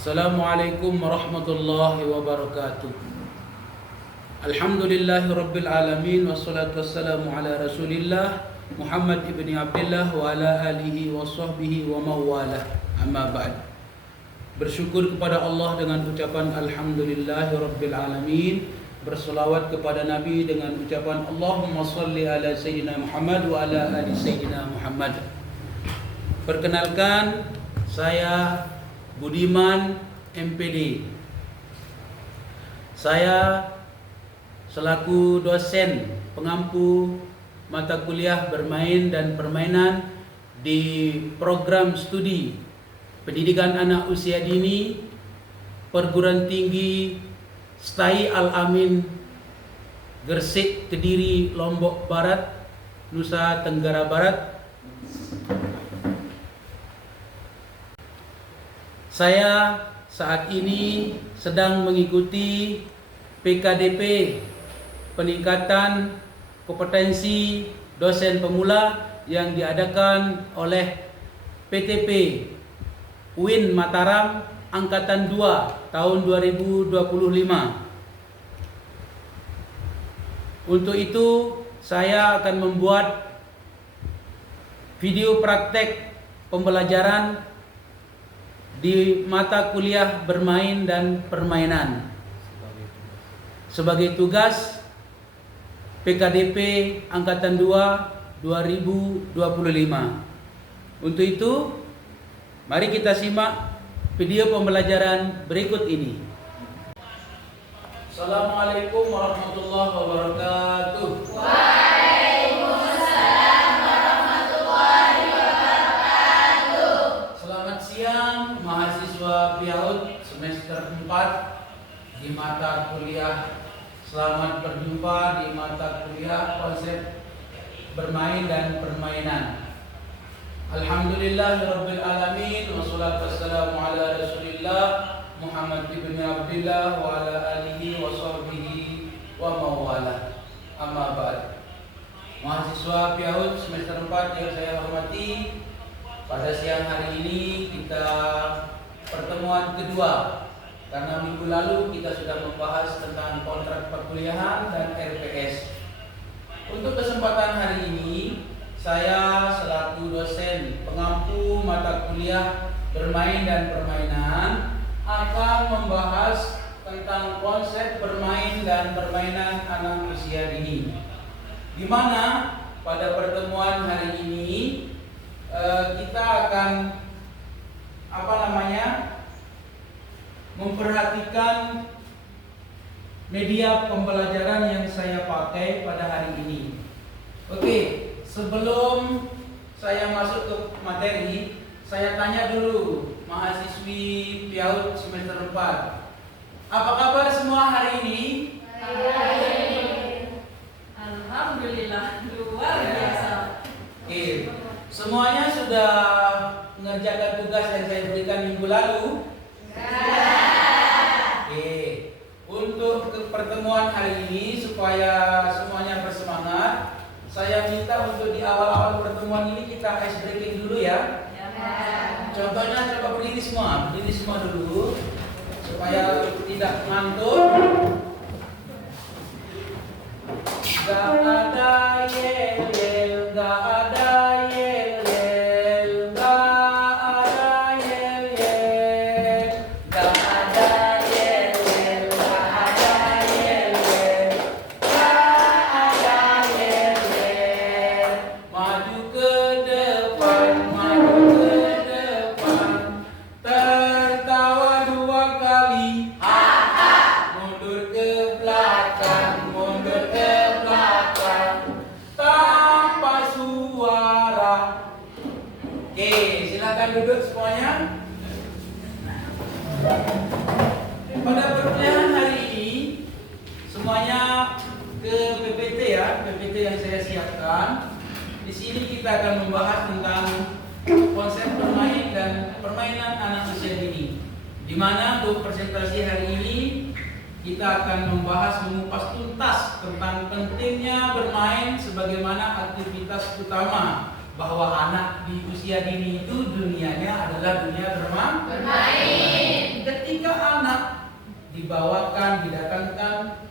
Assalamualaikum warahmatullahi wabarakatuh. Alhamdulillahi rabbil alamin, wassalatu wassalamu ala rasulillah Muhammad ibni Abdullah wa ala alihi wa sahbihi wa mawalah. Amma ba'd. Bersyukur kepada Allah dengan ucapan Alhamdulillahi rabbil alamin, berselawat kepada Nabi dengan ucapan Allahumma salli ala Sayyidina Muhammad wa ala ali Sayyidina Muhammad. Perkenalkan, saya Budiman MPD. Saya selaku dosen pengampu mata kuliah bermain dan permainan di program studi pendidikan anak usia dini Perguruan Tinggi STAI Al-Amin Gresik, Kediri, Lombok Barat, Nusa Tenggara Barat. Saya saat ini sedang mengikuti PKDP, peningkatan kompetensi dosen pemula yang diadakan oleh PTP UIN Mataram Angkatan 2 tahun 2025. Untuk itu saya akan membuat video praktek pembelajaran di mata kuliah bermain dan permainan sebagai tugas PKDP Angkatan 2 2025. Untuk itu, mari kita simak video pembelajaran berikut ini. Assalamualaikum warahmatullahi wabarakatuh. Waalaikumsalam warahmatullahi wabarakatuh. Selamat siang mahasiswa PIAUD semester 4 di mata kuliah. Selamat berjumpa di mata kuliah konsep bermain dan permainan. Alhamdulillahirabbil alamin, wassalatu wassalamu ala rasulillah Muhammad ibn Abdullah wa ala alihi wa sahbihi wa mawalah. Amma ba'd. Mahasiswa PIAUD semester 4 yang saya hormati, pada siang hari ini kita pertemuan kedua, karena minggu lalu kita sudah membahas tentang kontrak perkuliahan dan RPS. Untuk kesempatan hari ini, saya selaku dosen pengampu mata kuliah bermain dan permainan akan membahas tentang konsep bermain dan permainan anak usia dini, di mana pada pertemuan hari ini kita akan memperhatikan media pembelajaran yang saya pakai pada hari ini. Oke, sebelum saya masuk ke materi, saya tanya dulu mahasiswi PIAUD semester 4. Apa kabar semua hari ini? Alhamdulillah, luar biasa. Oke, semuanya sudah mengerjakan tugas yang saya berikan minggu lalu? Oke, untuk ke pertemuan hari ini supaya semuanya bersemangat, saya minta untuk di awal-awal pertemuan ini kita ice breaking dulu ya. Contohnya coba berdiri semua dulu supaya tidak ngantuk. Gak ada yel-yel, gak ada yel-yel, gak ada yel-yel, gak ada yel-yel, gak ada yel-yel, gak ada yel-yel. Maju ke depan, tertawa 2 kali, mundur ke belakang, tanpa suara. Oke, silakan duduk semuanya. Pada perkuliahan hari ini semuanya ke PPT ya, PPT yang saya siapkan. Di sini kita akan membahas tentang konsep bermain dan permainan anak usia dini. Di mana untuk presentasi hari ini kita akan membahas mengupas tuntas tentang pentingnya bermain sebagaimana aktivitas utama, bahwa anak di usia dini itu dunianya adalah dunia bermain. dibawakan, didatangkan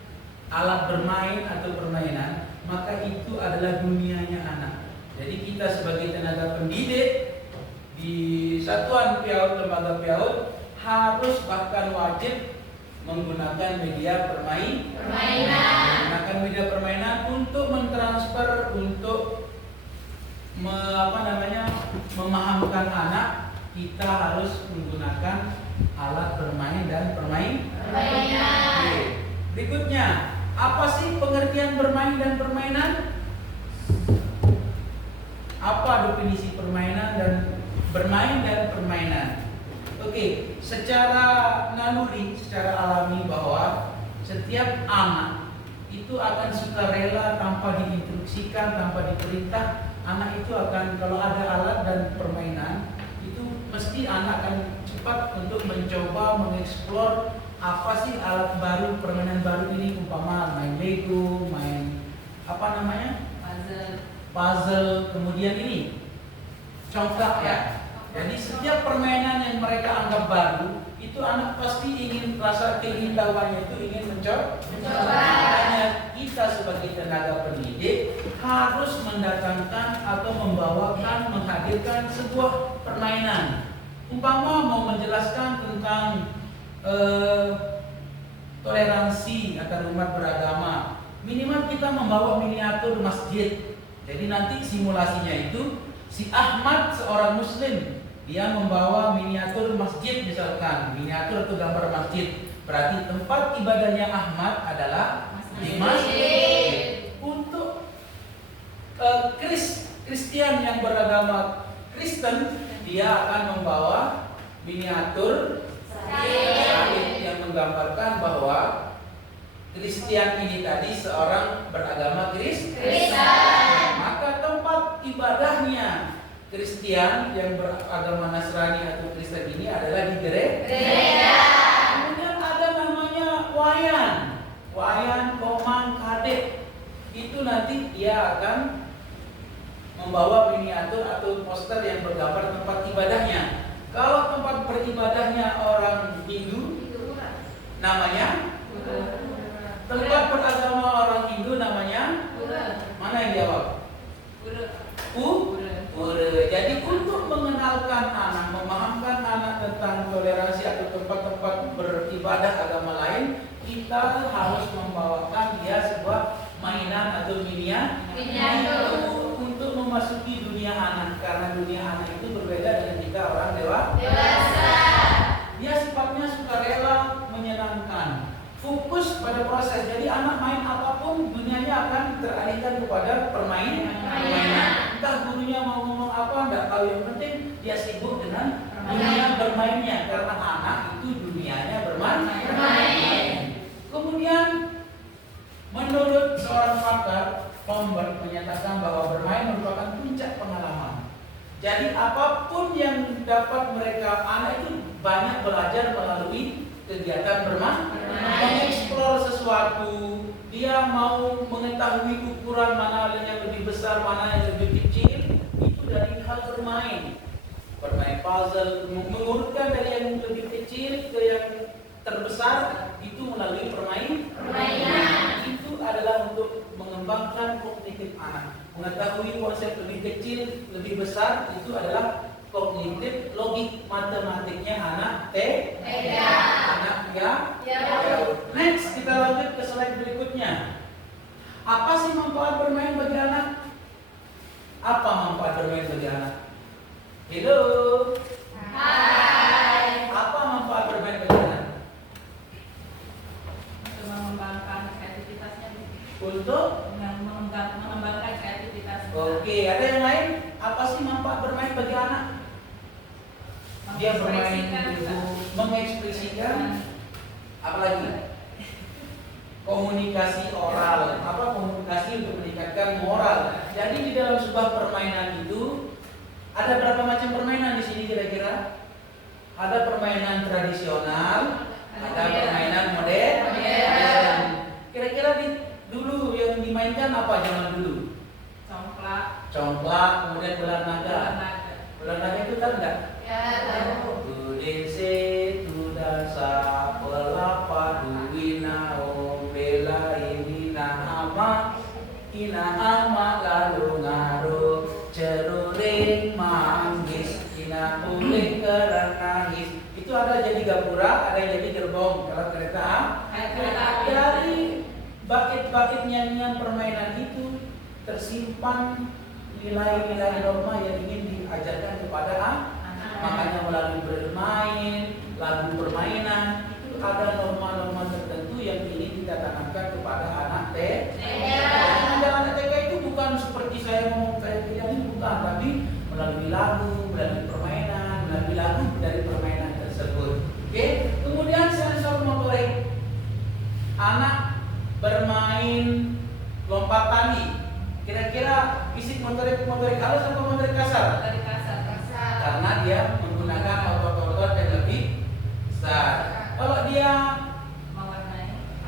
alat bermain atau permainan, maka itu adalah dunianya anak. Jadi kita sebagai tenaga pendidik di satuan PIAUD, lembaga PIAUD, harus bahkan wajib menggunakan media permainan. Menggunakan media permainan untuk mentransfer, untuk memahamkan anak, kita harus menggunakan alat bermain dan permainan. Oke. Berikutnya, apa sih pengertian bermain dan permainan? Apa definisi permainan dan bermain dan permainan? Oke, secara naluri, secara alami bahwa setiap anak itu akan sukarela tanpa diinstruksikan, tanpa diperintah. Anak itu akan, kalau ada alat dan permainan, itu mesti anak akan cepat untuk mencoba mengeksplor apa sih alat baru, permainan baru ini, umpama main Lego, main puzzle, kemudian ini congklak ya. Jadi setiap permainan yang mereka anggap baru, itu anak pasti ingin, rasa keingintahuannya itu ingin mencoba. Makanya kita sebagai tenaga pendidik harus mendatangkan atau membawakan, menghadirkan sebuah permainan. Umpama mau menjelaskan tentang toleransi antar umat beragama, minimal kita membawa miniatur masjid. Jadi nanti simulasinya itu si Ahmad seorang muslim, dia membawa miniatur masjid, misalkan miniatur atau gambar masjid, berarti tempat ibadahnya Ahmad adalah di masjid. Untuk Kristen yang beragama Kristen, dia akan membawa miniatur salib yang menggambarkan bahwa Kristen ini tadi seorang beragama Kristen. Maka tempat ibadahnya Kristen yang beragama Nasrani atau Kristen ini adalah di gereja. Kemudian ada namanya wayan, komang, kadek. Itu nanti dia akan membawa miniatur atau poster yang bergambar tempat ibadahnya. Kalau tempat beribadahnya orang Hindu, namanya tempat beragama orang Hindu namanya mana yang jawab? Pura. Jadi untuk mengenalkan anak, memahamkan anak tentang toleransi atau tempat-tempat beribadah agama lain, kita harus membawakan dia sebuah mainan atau miniatur untuk memasuki dunia anak, karena dunia anak itu berbeda dengan kita orang dewasa. Dia sifatnya sukarela, menyenangkan, fokus pada proses. Jadi anak main apapun, dunianya akan teralihkan kepada permainan. Entah gurunya mau ngomong apa, tidak tahu, yang penting dia sibuk dengan dunia bermainnya, karena anak itu dunianya bermain. Kemudian menurut seorang pakar, Lomberg menyatakan bahwa bermain merupakan puncak pengalaman. Jadi apapun yang dapat mereka, anak itu banyak belajar melalui kegiatan bermain, mengeksplor sesuatu. Dia mau mengetahui ukuran mana yang lebih besar, mana yang lebih kecil, itu dari hal bermain. Bermain puzzle, mengurutkan dari yang lebih kecil ke yang terbesar, itu melalui permainan. Itu adalah untuk mengembangkan kognitif anak. Mengetahui konsep lebih kecil, lebih besar, itu adalah kognitif, logik, matematiknya anak Next, kita lanjut ke slide berikutnya. Apa sih manfaat bermain bagi anak? Apa manfaat bermain bagi anak? Hello. Hai. Apa manfaat bermain bagi anak? Untuk mengembangkan kreativitasnya. Untuk mengembangkan kreativitasnya. Oke, ada yang lain? Apa sih manfaat bermain bagi anak? Dia bermain dulu, mengekspresikan, apalagi komunikasi oral. Apa komunikasi untuk meningkatkan moral? Jadi di dalam sebuah permainan itu ada berapa macam permainan di sini kira-kira? Ada permainan tradisional, ada permainan modern. Kira-kira dulu yang dimainkan apa zaman dulu? Congklak, kemudian bola naga. Bola naga itu tahu nggak? Ya, tahu. Tu dese, tu dasa, pelapa, oleh kerang nangis. Itu ada jadi gapura, ada yang jadi gerbong. Kalau kereta dari bait-bait nyanyian permainan itu tersimpan nilai-nilai norma yang ingin diajarkan kepada anak. Makanya melalui bermain, lagu permainan itu ada norma-norma tertentu yang ingin kita tanamkan kepada anak TK. Anak TK itu bukan seperti saya ngomong kayak ini, bukan, tapi melalui lagu, melalui permainan, melalui lagu dari permainan tersebut. Oke, kemudian sensor motorik. Anak bermain lompat tali. Kira-kira fisik motorik halus atau motorik kasar? Karena dia menggunakan otot-otot yang lebih besar. Kalau dia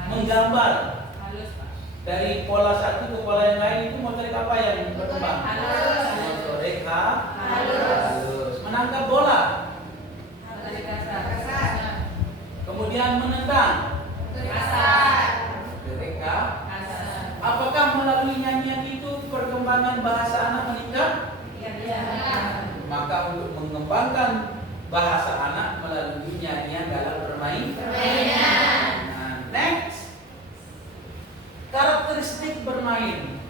menggambar dari pola satu ke pola yang lain, itu motorik apa yang berkembang? Motorik halus. Menangkap bola. Kemudian menendang. Motorik kasar. Apakah melalui nyanyian itu perkembangan bahasa anak meningkat? Maka untuk mengembangkan bahasa anak melalui nyanyian dalam bermain. Nah, next, karakteristik bermain.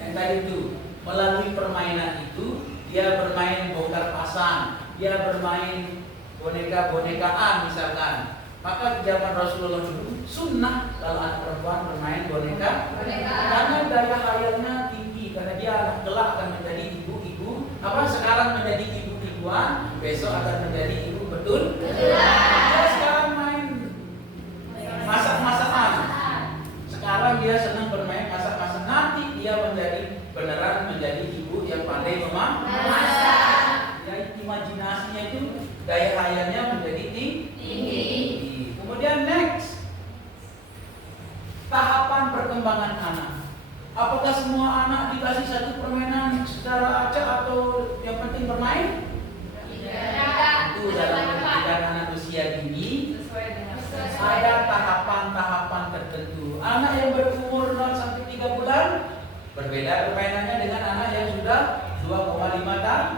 Yang tadi itu melalui permainan itu dia bermain bongkar pasang, dia bermain boneka-bonekaan misalkan. Maka di zaman Rasulullah dulu sunnah kalau anak perempuan bermain boneka. Karena daya khayalnya tinggi, karena dia anak kelak akan menjadi ibu-ibu. Sekarang menjadi ibu-ibuan, besok akan menjadi ibu betul. Dia sekarang main masak-masakan. Sekarang dia senang bermain masak-masak. Nanti dia beneran menjadi ibu yang pandai memasak. Ya, imajinasinya itu, daya khayalnya menjadi tinggi. Kemudian next, tahapan perkembangan anak. Apakah semua anak dikasih satu permainan secara acak atau yang penting bermain? Tidak. Itu dalam pendidikan anak usia dini ada tahapan-tahapan tertentu. Anak yang berumur 0 sampai 3 bulan berbeda permainannya dengan anak yang sudah 2,5 tahun.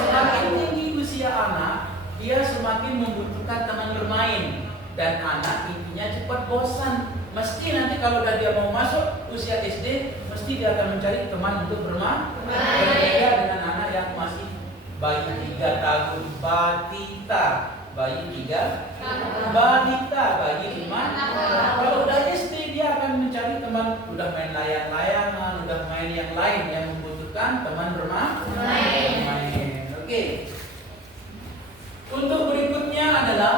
Semakin tinggi usia anak, dia semakin membutuhkan teman bermain, dan anak intinya cepat bosan. Mesti nanti kalau dia mau masuk usia SD, mesti dia akan mencari teman untuk bermain. Berbeda dengan anak yang masih bayi 3 tahun, batita, bayi 3, balita, bayi 5. Kalau udah SD dia akan mencari teman, udah main layang-layangan, udah main yang lain yang membutuhkan teman bermain. Oke. Untuk berikutnya adalah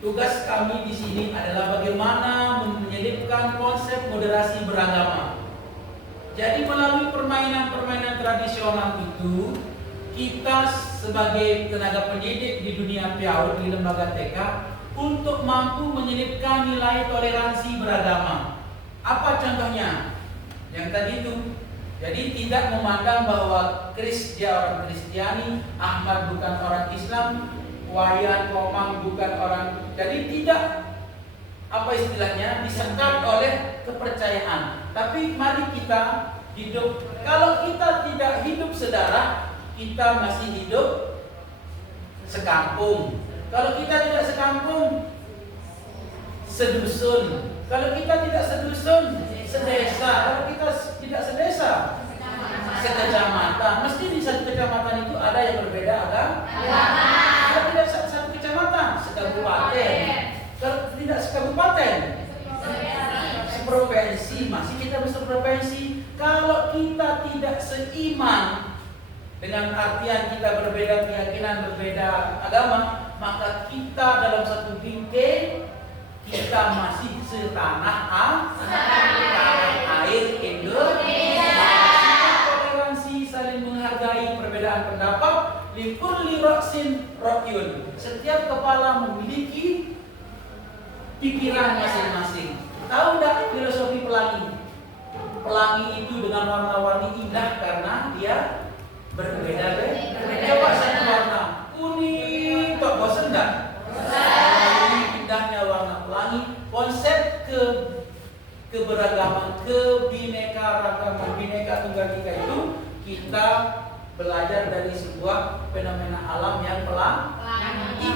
tugas kami di sini adalah bagaimana menyelipkan konsep moderasi beragama. Jadi melalui permainan-permainan tradisional itu, kita sebagai tenaga pendidik di dunia PAUD di lembaga TK untuk mampu menyelipkan nilai toleransi beragama. Apa contohnya? Yang tadi itu. Jadi tidak memandang bahwa dia orang Kristiani, Ahmad bukan orang Islam, Wayan Komang bukan orang. Jadi tidak disekat oleh kepercayaan. Tapi mari kita hidup. Kalau kita tidak hidup sedarah, kita masih hidup sekampung. Kalau kita tidak sekampung, sedusun. Kalau kita tidak sedusun, sedesa. Kalau kita tidak sedesa, sekecamatan. Mesti di satu kecamatan itu ada yang berbeda agama. Kalau tidak satu kecamatan, sekabupaten. Kalau tidak sekabupaten, seprovinsi. Masih kita berseprovinsi. Kalau kita tidak seiman, dengan artian kita berbeda keyakinan, berbeda agama, maka kita dalam satu bingkai, kita masih setanah air Indonesia. Toleransi, saling menghargai perbedaan pendapat. Likulli ra'sin ra'yun. Setiap kepala memiliki pikiran masing-masing. Tahu enggak filosofi pelangi? Pelangi itu dengan warna-warni indah karena dia berbeda-beda. Coba satu warna kuning, kok bosan enggak? Indahnya warna pelangi. Konsep keberagaman, bineka tunggal ika itu kita belajar dari sebuah fenomena alam yang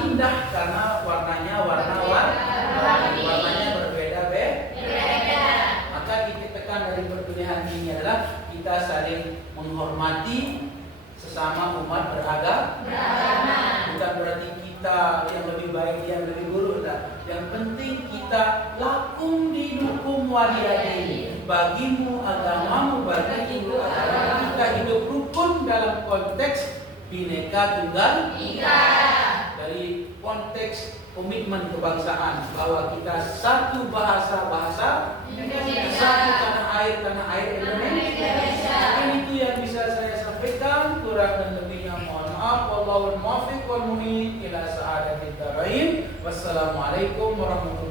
indah karena warnanya warnanya berbeda-beda. Maka titik tekan dari perkuliahan ini adalah kita saling menghormati sesama umat beragama. Bukan berarti kita yang lebih baik, yang lebih buruk. Yang penting kita lakum dinukum waliyadin. Bagimu agamamu, bagiku agamamu. Kita hidup rukun dalam konteks Bhinneka Tunggal Ika. Dari konteks komitmen kebangsaan bahwa kita satu bahasa Indonesia, satu tanah air Indonesia. Mungkin itu yang bisa saya sampaikan, kurang dan lebihnya mohon maaf. Wallahul muwaffiq wal mu'in ila sa'adatit tharain. Wassalamualaikum warahmatullahi wabarakatuh.